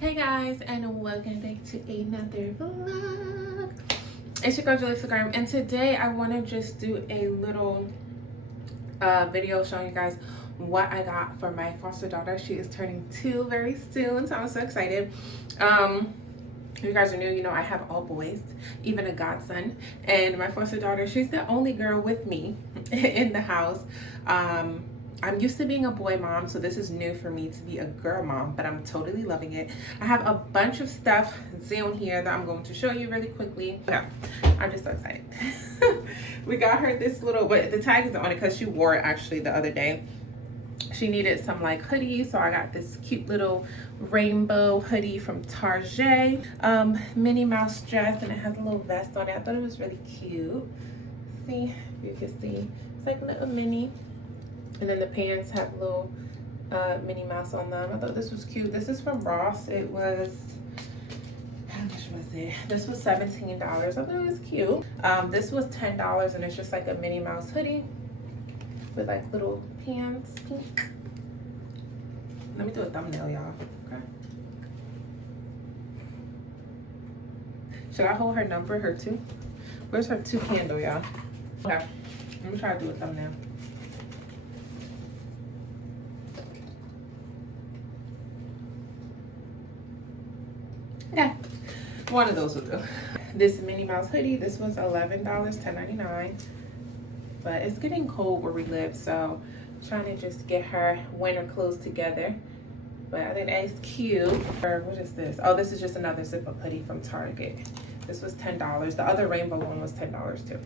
Hey guys, and welcome back to another vlog. It's your girl Jaleesa, and today I want to just do a little video showing you guys what I got for my foster daughter. She is turning 2 very soon, so I'm so excited. If you guys are new, you know I have all boys, even a godson, and my foster daughter, she's the only girl with me in the house. I'm used to being a boy mom, so this is new for me to be a girl mom, but I'm totally loving it. I have a bunch of stuff down here that I'm going to show you really quickly. Yeah, I'm just so excited. We got her this little, but the tag is on it because she wore it actually the other day. She needed some like hoodies, so I got this cute little rainbow hoodie from Target. Minnie Mouse dress, and it has a little vest on it. I thought it was really cute. See, if you can see, it's like a little mini. And then the pants have little Minnie Mouse on them. I thought this was cute. This is from Ross. It was, how much was it? This was $17. I thought it was cute. This was $10, and it's just like a Minnie Mouse hoodie with like little pants, pink. Let me do a thumbnail, y'all. Okay. Should I hold her number, her 2? Where's her 2 candle, y'all? Okay, let me try to do a thumbnail. Okay, one of those will do. This Minnie Mouse hoodie, this was $11, $10.99. But it's getting cold where we live, so I'm trying to just get her winter clothes together. But I think that's cute. Or what is this? Oh, this is just another zip-up hoodie from Target. This was $10. The other rainbow one was $10 too.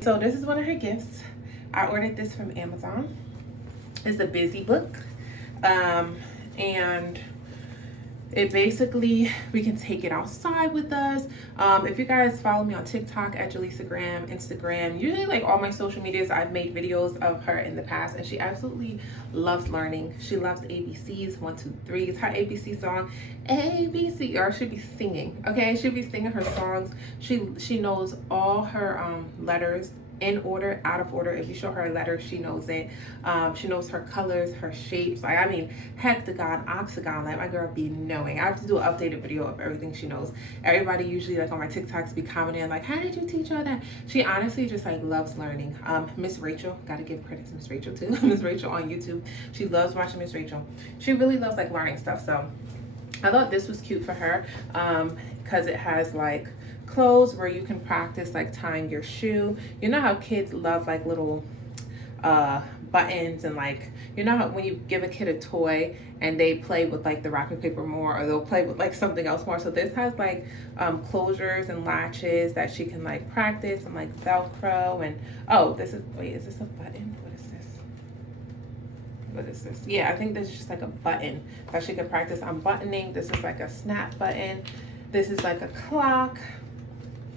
So this is one of her gifts. I ordered this from Amazon. It's a busy book. And it basically, we can take it outside with us. If you guys follow me on TikTok at Jaleesa, Instagram, usually like all my social medias, I've made videos of her in the past, and she absolutely loves learning. She loves ABCs, 1, 2, 3. It's her ABC song, ABC, or she'll be singing. Okay, she'll be singing her songs. She knows all her letters in order, out of order. If you show her a letter, she knows it. She knows her colors, her shapes. Like, I mean, hectagon, octagon, like my girl be knowing. I have to do an updated video of everything she knows. Everybody usually like on my TikToks be commenting like, how did you teach her that? She honestly just like loves learning. Miss Rachel, gotta give credit to Miss Rachel too. Miss Rachel on YouTube. She loves watching Miss Rachel. She really loves like learning stuff. So I thought this was cute for her because it has like clothes where you can practice like tying your shoe. You know how kids love like little buttons, and like, you know how when you give a kid a toy and they play with like the wrapping paper more, or they'll play with like something else more. So this has like closures and latches that she can like practice, and like Velcro. And oh, this is, wait, is this a button? What is this? What is this? Yeah, I think this is just like a button that she can practice unbuttoning. This is like a snap button. This is like a clock.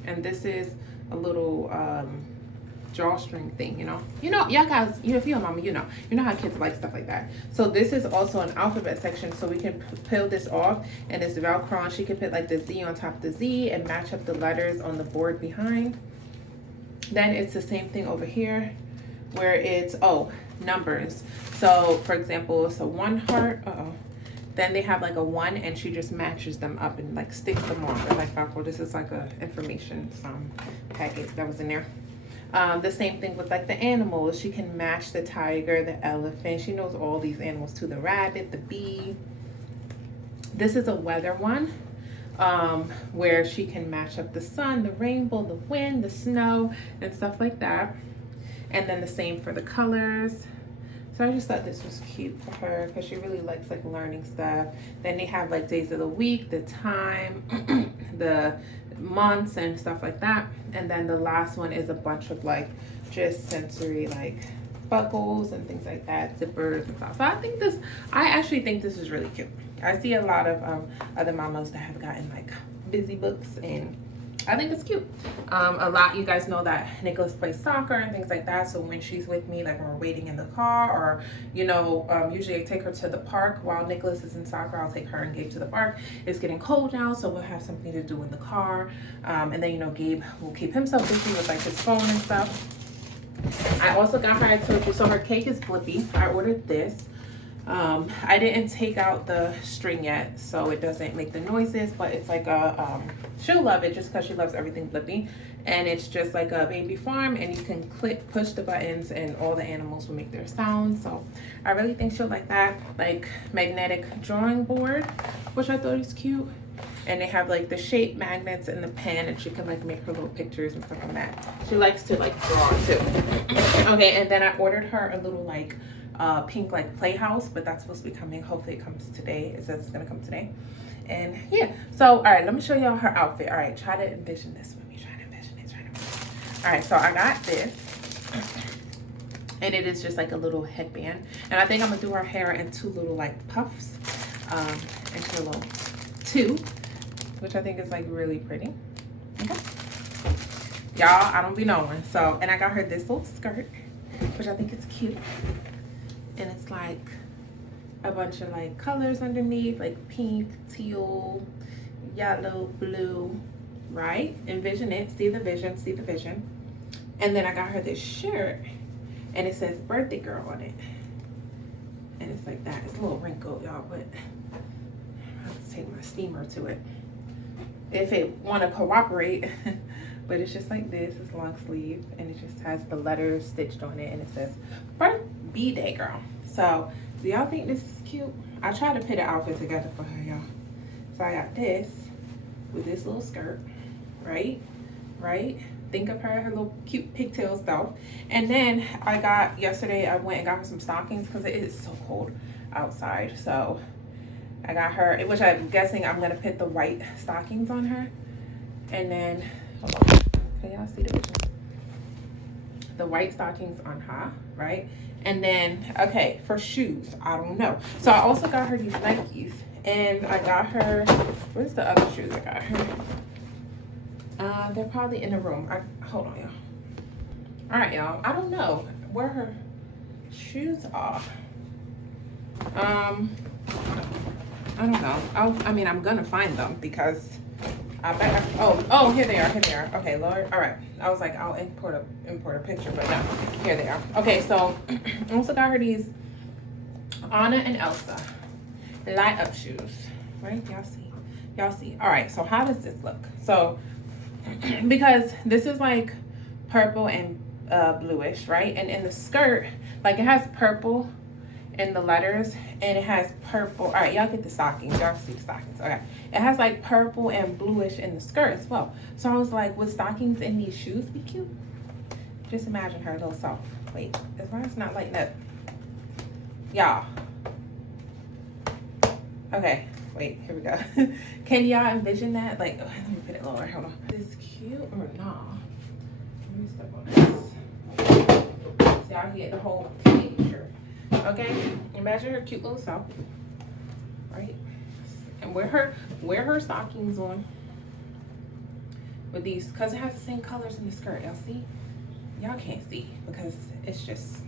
And this is a little drawstring thing, you know, y'all guys, you know, if you're a mama, you know how kids like stuff like that. So this is also an alphabet section, so we can peel this off, and it's Velcro, and she can put like the Z on top of the Z and match up the letters on the board behind. Then it's the same thing over here where it's, oh, numbers. So for example, it's a 1 heart. Then they have like a 1, and she just matches them up and like sticks them on. They're like Velcro. This is like a information package that was in there. The same thing with like the animals. She can match the tiger, the elephant. She knows all these animals too. The rabbit, the bee. This is a weather one where she can match up the sun, the rainbow, the wind, the snow, and stuff like that. And then the same for the colors. So I just thought this was cute for her because she really likes like learning stuff. Then they have like days of the week, the time, the months, and stuff like that. And then the last one is a bunch of like just sensory like buckles and things like that, zippers and stuff. So I actually think this is really cute. I see a lot of other mamas that have gotten like busy books, and I think it's cute. A lot, you guys know that Nicholas plays soccer and things like that. So when she's with me, like when we're waiting in the car, or, you know, usually I take her to the park while Nicholas is in soccer. I'll take her and Gabe to the park. It's getting cold now, so we'll have something to do in the car. And then, you know, Gabe will keep himself busy with like his phone and stuff. I also got her, I told you, so her cake is Blippi. I ordered this. I didn't take out the string yet, so it doesn't make the noises, but it's like a, she'll love it just because she loves everything flippy. And it's just like a baby farm, and you can push the buttons and all the animals will make their sounds. So I really think she'll like that. Like magnetic drawing board, which I thought is cute. And they have like the shape magnets in the pen, and she can like make her little pictures and stuff like that. She likes to like draw too. Okay, and then I ordered her a little like pink like playhouse, but that's supposed to be coming. Hopefully it comes today. It says it's gonna come today. And yeah, so all right, let me show y'all her outfit. All right, try to envision this with me. Try to envision it. All right, so I got this, and it is just like a little headband. And I think I'm gonna do her hair in two little like puffs, into a little two, which I think is like really pretty. Okay, y'all, I don't be knowing. So, and I got her this little skirt, which I think is cute, and it's like a bunch of like colors underneath, like pink, teal, yellow, blue, right? Envision it, see the vision, see the vision. And then I got her this shirt, and it says birthday girl on it, and it's like that. It's a little wrinkled, y'all, but I have to take my steamer to it if it want to cooperate. But it's just like this. It's long sleeve, and it just has the letters stitched on it, and it says birthday girl. So do y'all think this is cute? I tried to put an outfit together for her, y'all. So I got this with this little skirt, right? Think of her little cute pigtail stuff. And then I got, yesterday I went and got her some stockings because it is so cold outside. So I got her, which I'm guessing I'm gonna put the white stockings on her. And then, hold on, can y'all see the vision? The white stockings on her, right? And then, okay, for shoes, I don't know. So I also got her these Nikes, and I got her, where's the other shoes I got her? They're probably in the room. Hold on, y'all. All right, y'all. I don't know where her shoes are. I don't know. I mean, I'm gonna find them because I bet. Oh, here they are. Okay, Lord. All right. I was like, I'll import a picture, but no, here they are. Okay, so I also got her these Anna and Elsa light up shoes. Right? Y'all see. All right. So how does this look? So because this is like purple and bluish, right? And in the skirt, like it has purple in the letters, and it has purple. All right, y'all get the stockings. Y'all see the stockings. Okay, it has like purple and bluish in the skirt as well. So I was like, would stockings in these shoes be cute? Just imagine her a little self. Wait, as long as it's not lighting up, y'all. Okay, wait, here we go. Can y'all envision that? Like, oh, let me put it lower. Hold on. Is this cute or not? Let me step on this. So y'all get the whole picture. Okay, imagine her cute little self, right? And wear her stockings on with these, because it has the same colors in the skirt. Y'all see? Y'all can't see because it's just,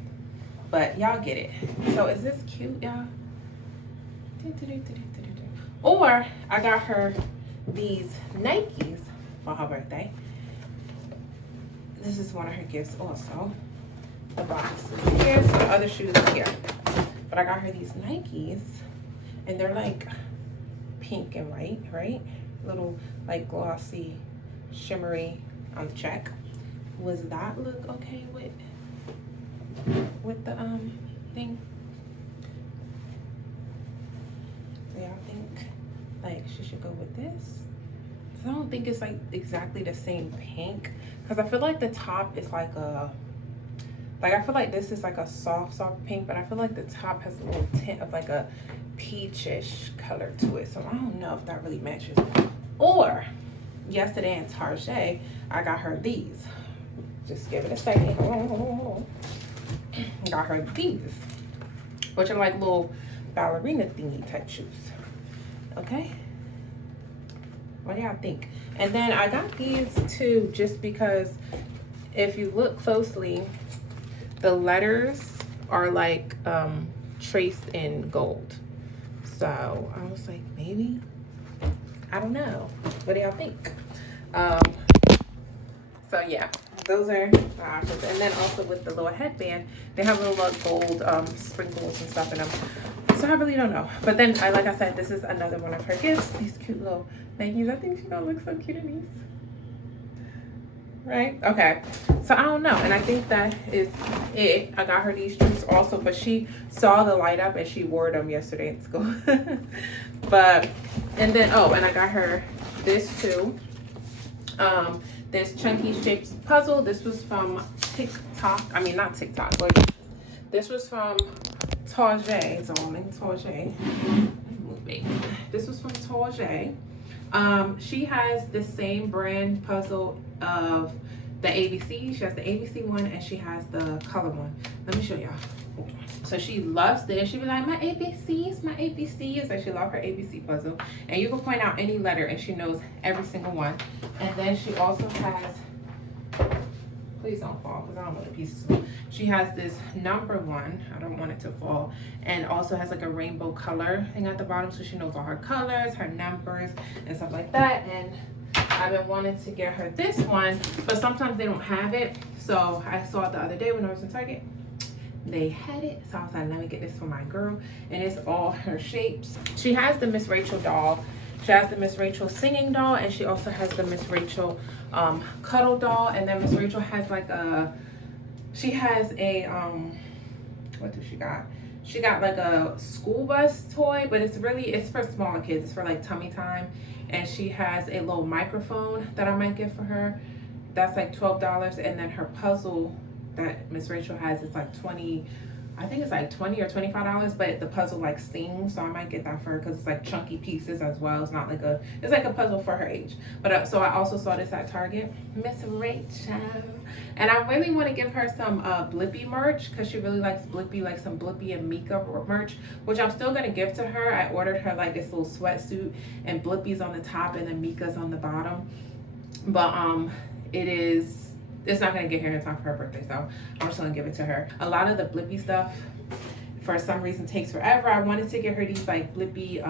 but y'all get it. So is this cute, y'all? Or I got her these Nikes for her birthday. This is one of her gifts also. The box is here, so the other shoes are here. But I got her these Nikes, and they're like pink and white, right? Little like glossy, shimmery on the check. Was that look okay with the thing? Do y'all think like she should go with this? I don't think it's like exactly the same pink, because I feel like the top is like a, like I feel like this is like a soft pink, but I feel like the top has a little tint of like a peachish color to it. So I don't know if that really matches. Or yesterday in Target, I got her these. Just give it a second. Got her these, which are like little ballerina thingy type shoes. Okay, what do y'all think? And then I got these too just because if you look closely, the letters are like traced in gold. So I was like, maybe, I don't know, what do y'all think? So yeah, those are the options. And then also with the little headband, they have little gold sprinkles and stuff in them. So I really don't know. But then, like I said, this is another one of her gifts. These cute little menus. I think she's gonna look so cute in these. Right? Okay. So I don't know. And I think that is it. I got her these shoes also, but she saw the light up and she wore them yesterday in school. But, and then, oh, and I got her this too. This Chunky Shapes puzzle. This was from TikTok. I mean, not TikTok, but this was from Target. This was from Target. She has the same brand puzzle of the ABC. She has the ABC one and she has the color one. Let me show y'all. So she loves this. She be like, my ABCs, my ABCs. And she loves her ABC puzzle. And you can point out any letter and she knows every single one. And then she also has, please don't fall because I don't want the pieces. She has this number one. I don't want it to fall. And also has like a rainbow color thing at the bottom. So she knows all her colors, her numbers, and stuff like that. And I've been wanting to get her this one, but sometimes they don't have it. So I saw it the other day when I was in Target. They had it, so I was like, let me get this for my girl. And it's all her shapes. She has the Miss Rachel doll. She has the Miss Rachel singing doll, and she also has the Miss Rachel cuddle doll. And then Miss Rachel has like a, she has a what does she got? She got like a school bus toy, but it's for smaller kids. It's for like tummy time. And she has a little microphone that I might get for her. That's like $12. And then her puzzle that Miss Rachel has is like 20, I think it's like 20 or $25, but the puzzle like sings, so I might get that for her because it's like chunky pieces as well. It's not like a, it's like a puzzle for her age. But so I also saw this at Target. Miss Rachel. And I really want to give her some Blippi merch because she really likes Blippi, like some Blippi and Mika merch, which I'm still going to give to her. I ordered her like this little sweatsuit and Blippi's on the top and then Mika's on the bottom. But it's not going to get here in time for her birthday, so I'm just going to give it to her. A lot of the Blippi stuff, for some reason, takes forever. I wanted to get her these, like, Blippi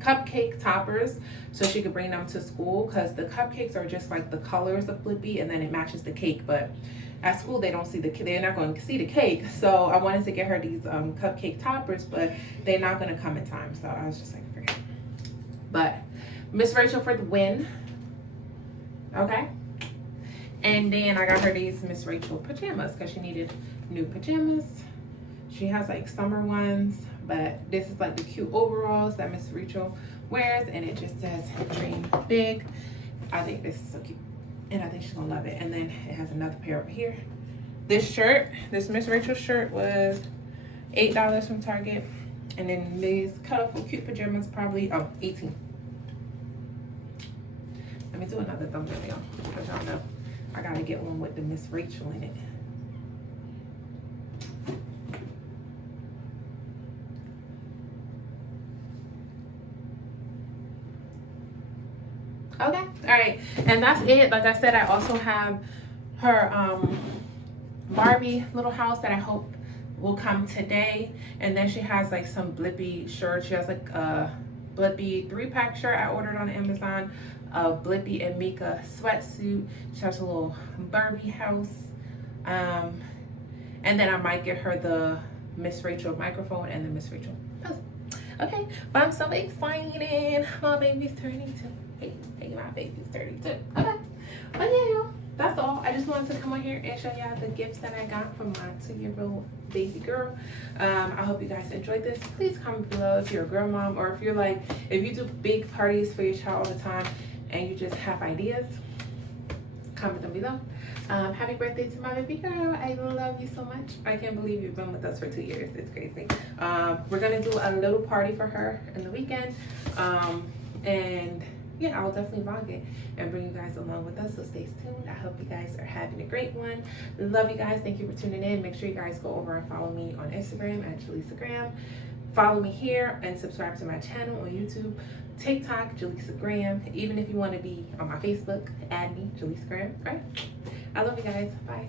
cupcake toppers so she could bring them to school, because the cupcakes are just, like, the colors of Blippi, and then it matches the cake. But at school, they don't see they're not going to see the cake. So I wanted to get her these cupcake toppers, but they're not going to come in time. So I was just like, forget it. But Miss Rachel for the win. Okay, and then I got her these Miss Rachel pajamas because she needed new pajamas. She has like summer ones, but this is like the cute overalls that Miss Rachel wears, and it just says dream big. I think this is so cute, and I think she's gonna love it. And then it has another pair over here. This shirt, this Miss Rachel shirt, was $8 from Target, and then these colorful cute pajamas probably $18. Let me do another thumbnail because y'all know I gotta get one with the Miss Rachel in it. Okay, all right, and that's it. Like I said, I also have her Barbie little house that I hope will come today, and then she has like some Blippi shirts. She has like a Blippi 3-pack shirt I ordered on Amazon, a Blippi and Mika sweatsuit. She has a little Barbie house, and then I might get her the Miss Rachel microphone and the Miss Rachel puzzle. Okay, but I'm so excited. My baby's turning 2. Hey, my baby's 32. Okay, but yeah, y'all, that's all. I just wanted to come on here and show y'all the gifts that I got from my 2-year-old baby girl. I hope you guys enjoyed this. Please comment below if you're a girl mom, or if you're like, if you do big parties for your child all the time and you just have ideas, comment them below. Happy birthday to my baby girl. I love you so much. I can't believe you've been with us for 2 years. It's crazy. We're gonna do a little party for her in the weekend, and yeah, I'll definitely vlog it and bring you guys along with us, so stay tuned. I hope you guys are having a great one. Love you guys. Thank you for tuning in. Make sure you guys go over and follow me on Instagram at Jaleesa Graham. Follow me here and subscribe to my channel on YouTube, TikTok, Jaleesa Graham. Even if you want to be on my Facebook, add me, Jaleesa Graham. All right? I love you guys. Bye.